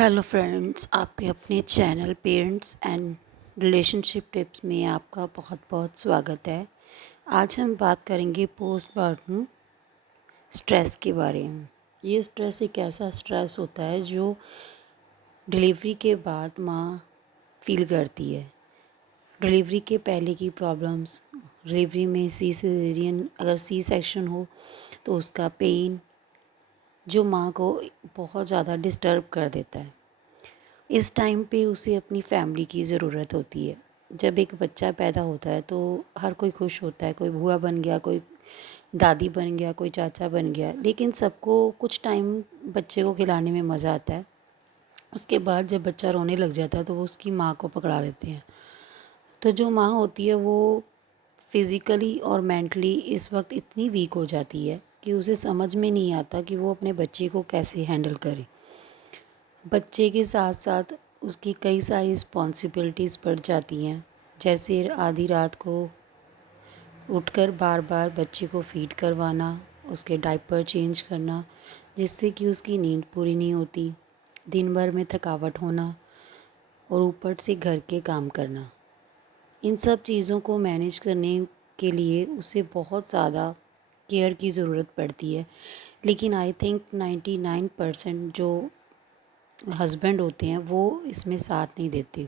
Hello friends, आपके अपने channel parents and relationship tips में आपका बहुत बहुत स्वागत है। आज हम बात करेंगे पोस्टपार्टम स्ट्रेस के बारे में। ये स्ट्रेस एक ऐसा स्ट्रेस होता है जो डिलीवरी के बाद माँ फील करती है। डिलीवरी के पहले की प्रॉब्लम्स, डिलीवरी में सीज़ेरियन अगर सी सेक्शन हो तो उसका पेन जो माँ को बहुत ज़्यादा डिस्टर्ब कर देता है। इस टाइम पे उसे अपनी फैमिली की ज़रूरत होती है। जब एक बच्चा पैदा होता है तो हर कोई खुश होता है, कोई बुआ बन गया, कोई दादी बन गया, कोई चाचा बन गया, लेकिन सबको कुछ टाइम बच्चे को खिलाने में मज़ा आता है। उसके बाद जब बच्चा रोने लग जाता है तो वो उसकी माँ को पकड़ा देते हैं। तो जो माँ होती है वो फिज़िकली और मेंटली इस वक्त इतनी वीक हो जाती है कि उसे समझ में नहीं आता कि वो अपने बच्चे को कैसे हैंडल करे। बच्चे के साथ साथ उसकी कई सारी रिस्पॉन्सिबिलिटीज़ बढ़ जाती हैं, जैसे आधी रात को उठकर बार बार बच्चे को फीड करवाना, उसके डायपर चेंज करना, जिससे कि उसकी नींद पूरी नहीं होती, दिन भर में थकावट होना और ऊपर से घर के काम करना। इन सब चीज़ों को मैनेज करने के लिए उसे बहुत ज़्यादा केयर की ज़रूरत पड़ती है। लेकिन आई थिंक 99% जो हस्बैंड होते हैं वो इसमें साथ नहीं देते।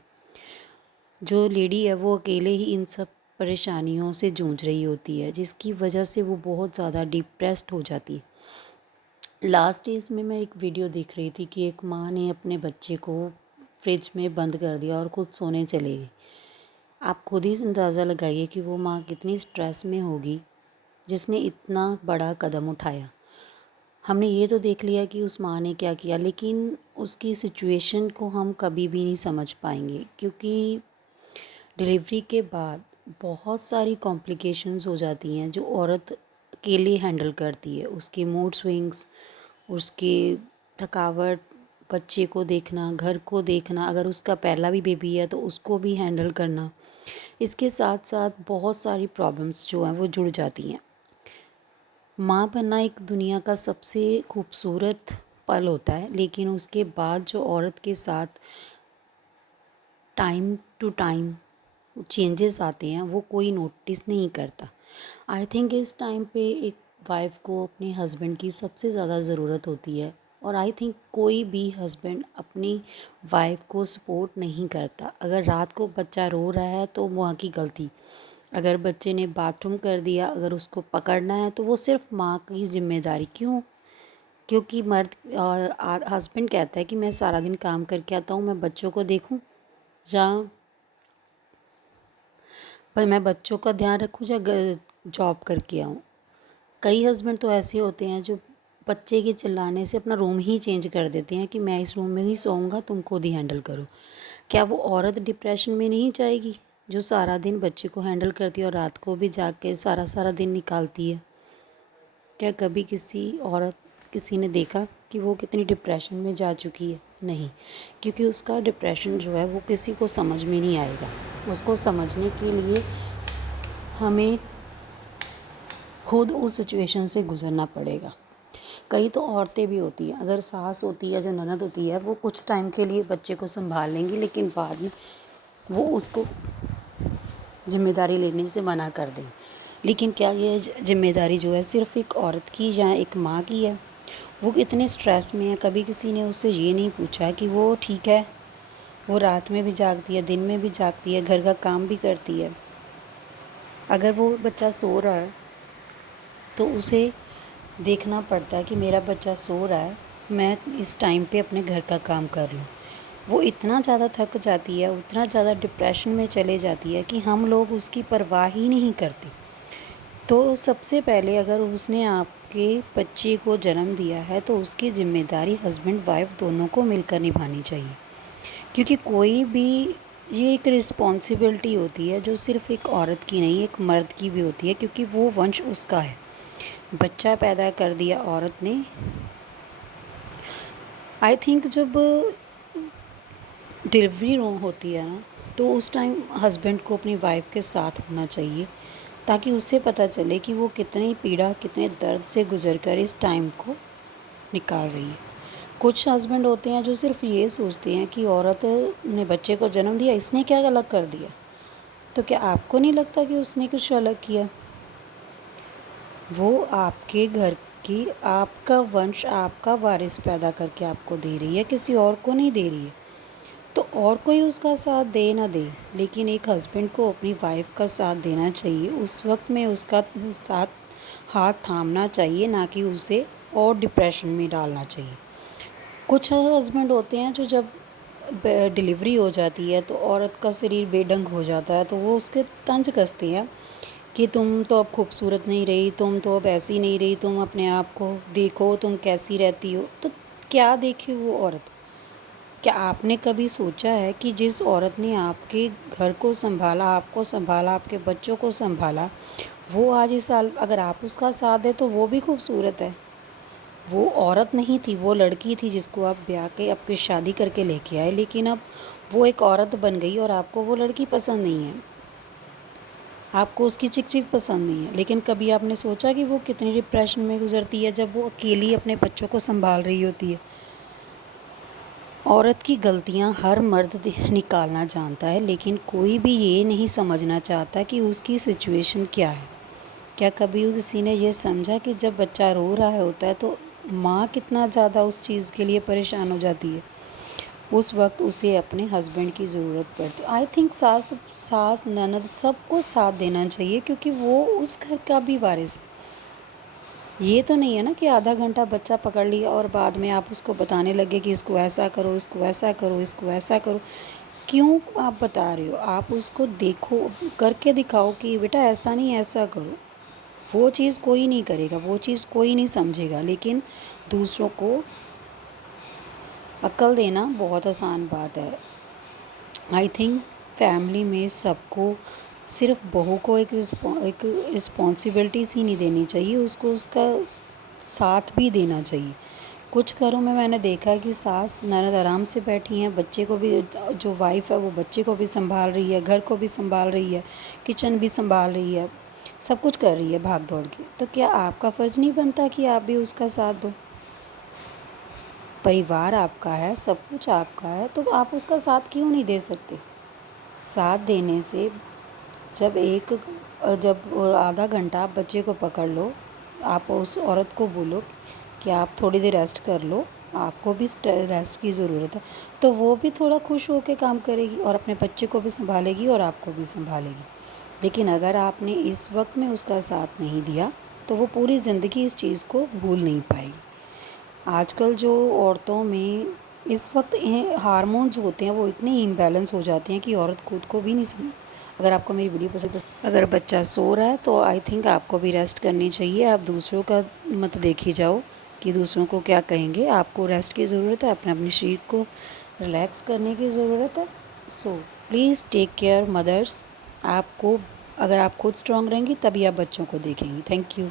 जो लेडी है वो अकेले ही इन सब परेशानियों से जूझ रही होती है, जिसकी वजह से वो बहुत ज़्यादा डिप्रेस्ड हो जाती है। लास्ट डेज में मैं एक वीडियो देख रही थी कि एक माँ ने अपने बच्चे को फ्रिज में बंद कर दिया और खुद सोने चली गई। आप खुद ही अंदाज़ा लगाइए कि वो माँ कितनी स्ट्रेस में होगी जिसने इतना बड़ा कदम उठाया। हमने ये तो देख लिया कि उस माँ ने क्या किया, लेकिन उसकी सिचुएशन को हम कभी भी नहीं समझ पाएंगे, क्योंकि डिलीवरी के बाद बहुत सारी कॉम्प्लिकेशंस हो जाती हैं जो औरत अकेले हैंडल करती है। उसके मूड स्विंग्स, उसके थकावट, बच्चे को देखना, घर को देखना, अगर उसका पहला भी बेबी है तो उसको भी हैंडल करना, इसके साथ साथ बहुत सारी प्रॉब्लम्स जो हैं वो जुड़ जाती हैं। माँ बनना एक दुनिया का सबसे खूबसूरत पल होता है, लेकिन उसके बाद जो औरत के साथ टाइम टू टाइम चेंजेस आते हैं वो कोई नोटिस नहीं करता। आई थिंक इस टाइम पे एक वाइफ को अपने हस्बैंड की सबसे ज़्यादा ज़रूरत होती है, और आई थिंक कोई भी हस्बैंड अपनी वाइफ को सपोर्ट नहीं करता। अगर रात को बच्चा रो रहा है तो वहाँ की गलती, अगर बच्चे ने बाथरूम कर दिया, अगर उसको पकड़ना है तो वो सिर्फ माँ की जिम्मेदारी। क्यों? क्योंकि मर्द हस्बैंड कहता है कि मैं सारा दिन काम करके आता हूँ, मैं बच्चों को देखूँ या पर मैं बच्चों का ध्यान रखूँ या जॉब करके आऊँ। कई हस्बैंड तो ऐसे होते हैं जो बच्चे के चिल्लाने से अपना रूम ही चेंज कर देते हैं कि मैं इस रूम में नहीं सोऊंगा, तुम खुद ही हैंडल करो। क्या वो औरत डिप्रेशन में नहीं जाएगी जो सारा दिन बच्चे को हैंडल करती है और रात को भी जाग के सारा सारा दिन निकालती है? क्या कभी किसी ने देखा कि वो कितनी डिप्रेशन में जा चुकी है? नहीं, क्योंकि उसका डिप्रेशन जो है वो किसी को समझ में नहीं आएगा। उसको समझने के लिए हमें खुद उस सिचुएशन से गुज़रना पड़ेगा। कई तो औरतें भी होती हैं, अगर सास होती है, जो ननद होती है, वो कुछ टाइम के लिए बच्चे को संभाल लेंगी, लेकिन बाद में वो उसको ज़िम्मेदारी लेने से मना कर दें। लेकिन क्या ये ज़िम्मेदारी जो है सिर्फ़ एक औरत की या एक माँ की है? वो कितने स्ट्रेस में है, कभी किसी ने उससे ये नहीं पूछा कि वो ठीक है, वो रात में भी जागती है, दिन में भी जागती है, घर का काम भी करती है। अगर वो बच्चा सो रहा है तो उसे देखना पड़ता है कि मेरा बच्चा सो रहा है, मैं इस टाइम पे अपने घर का काम कर लूँ। वो इतना ज़्यादा थक जाती है, उतना ज़्यादा डिप्रेशन में चले जाती है कि हम लोग उसकी परवाह ही नहीं करते। तो सबसे पहले अगर उसने आपके बच्चे को जन्म दिया है तो उसकी ज़िम्मेदारी हस्बैंड वाइफ दोनों को मिलकर निभानी चाहिए, क्योंकि कोई भी ये एक रिस्पॉन्सिबिलिटी होती है जो सिर्फ़ एक औरत की नहीं, एक मर्द की भी होती है, क्योंकि वो वंश उसका है। बच्चा पैदा कर दिया औरत ने। आई थिंक जब डिलीवरी होती है ना, तो उस टाइम हस्बैंड को अपनी वाइफ के साथ होना चाहिए, ताकि उसे पता चले कि वो कितनी पीड़ा, कितने दर्द से गुजर कर इस टाइम को निकाल रही है। کچھ ہسبینڈ ہوتے ہیں جو صرف یہ سوچتے ہیں کہ عورت نے بچے کو جنم دیا، اس نے کیا الگ کر دیا؟ تو کیا آپ کو نہیں لگتا کہ اس نے کچھ الگ کیا؟ وہ آپ کے گھر کی، آپ کا ونش، آپ کا وارث پیدا کر کے آپ کو دے رہی ہے، کسی اور کو نہیں دے رہی ہے۔ تو اور کوئی اس کا ساتھ دے نہ دے، لیکن ایک ہسبینڈ کو اپنی وائف کا ساتھ دینا چاہیے، اس وقت میں اس کا ساتھ ہاتھ تھامنا چاہیے، نہ کہ اسے اور ڈپریشن میں ڈالنا چاہیے۔ کچھ ہسبینڈ ہوتے ہیں جو جب ڈلیوری ہو جاتی ہے تو عورت کا شریر بے ڈنگ ہو جاتا ہے، تو وہ اس کے طنز کستے ہیں کہ تم تو اب خوبصورت نہیں رہی، تم تو اب ایسی نہیں رہی، تم اپنے آپ کو دیکھو، تم کیسی رہتی ہو۔ تو کیا دیکھے وہ عورت؟ کیا آپ نے کبھی سوچا ہے کہ جس عورت نے آپ کے گھر کو سنبھالا، آپ کو سنبھالا، آپ کے بچوں کو سنبھالا، وہ آج اس سال اگر آپ اس کا ساتھ دیں تو وہ بھی خوبصورت ہے؟ وہ عورت نہیں تھی، وہ لڑکی تھی جس کو آپ بیاہ کے، آپ کی شادی کر کے لے کے آئے، لیکن اب وہ ایک عورت بن گئی اور آپ کو وہ لڑکی پسند نہیں ہے، آپ کو اس کی چک چک پسند نہیں ہے۔ لیکن کبھی آپ نے سوچا کہ وہ کتنی ڈپریشن میں گزرتی ہے جب وہ اکیلی اپنے بچوں کو سنبھال رہی ہوتی ہے؟ عورت کی غلطیاں ہر مرد نکالنا جانتا ہے، لیکن کوئی بھی یہ نہیں سمجھنا چاہتا کہ اس کی سچویشن کیا ہے۔ کیا کبھی کسی نے یہ سمجھا کہ جب بچہ رو رہا ہوتا ہے تو ماں کتنا زیادہ اس چیز کے لیے پریشان ہو جاتی ہے؟ اس وقت اسے اپنے ہسبینڈ کی ضرورت پڑتی ہے۔ آئی تھنک ساس نند سب کو ساتھ دینا چاہیے، کیونکہ وہ اس گھر کا بھی وارث ہے۔ یہ تو نہیں ہے نا کہ آدھا گھنٹہ بچہ پکڑ لیا اور بعد میں آپ اس کو بتانے لگے کہ اس کو ایسا کرو، اس کو ایسا کرو، اس کو ایسا کرو۔ کیوں آپ بتا رہے ہو؟ آپ اس کو دیکھو، کر کے دکھاؤ کہ بیٹا ایسا نہیں، ایسا کرو۔ وہ چیز کوئی نہیں کرے گا، وہ چیز کوئی نہیں سمجھے گا، لیکن دوسروں کو عقل دینا بہت آسان بات ہے۔ آئی تھنک فیملی میں سب کو، صرف بہو کو ایک رسپانسبلٹیز ہی نہیں دینی چاہیے، اس کو اس کا ساتھ بھی دینا چاہیے۔ کچھ گھروں میں میں نے دیکھا ہے کہ ساس نند آرام سے بیٹھی ہیں، بچے کو بھی، جو وائف ہے وہ بچے کو بھی سنبھال رہی ہے، گھر کو بھی سنبھال رہی ہے، کچن بھی سنبھال رہی ہے، سب کچھ کر رہی ہے بھاگ دوڑ کے۔ تو کیا آپ کا فرض نہیں بنتا کہ آپ بھی اس کا ساتھ دو؟ پریوار آپ کا ہے، سب کچھ آپ کا ہے، تو آپ اس کا ساتھ کیوں نہیں دے سکتے؟ ساتھ دینے سے جب آدھا گھنٹہ آپ بچے کو پکڑ لو، آپ اس عورت کو بولو کہ آپ تھوڑی دیر ریسٹ کر لو، آپ کو بھی ریسٹ کی ضرورت ہے، تو وہ بھی تھوڑا خوش ہو کے کام کرے گی اور اپنے بچے کو بھی سنبھالے گی اور آپ کو بھی سنبھالے گی۔ لیکن اگر آپ نے اس وقت میں اس کا ساتھ نہیں دیا تو وہ پوری زندگی اس چیز کو بھول نہیں پائے گی۔ آج کل جو عورتوں میں اس وقت ہارمونز ہوتے ہیں وہ اتنے امبیلنس ہو جاتے ہیں کہ عورت خود کو بھی نہیں سمجھ۔ اگر آپ کو میری ویڈیو پسند، اگر بچہ سو رہا ہے تو آئی تھنک آپ کو بھی ریسٹ کرنی چاہیے۔ آپ دوسروں کا مت دیکھی جاؤ کہ دوسروں کو کیا کہیں گے، آپ کو ریسٹ کی ضرورت ہے، اپنے شریر کو ریلیکس کرنے کی ضرورت ہے۔ سو پلیز ٹیک کیئر مدرس۔ آپ کو، اگر آپ خود اسٹرانگ رہیں گی تبھی آپ بچوں کو دیکھیں گی۔ Thank you.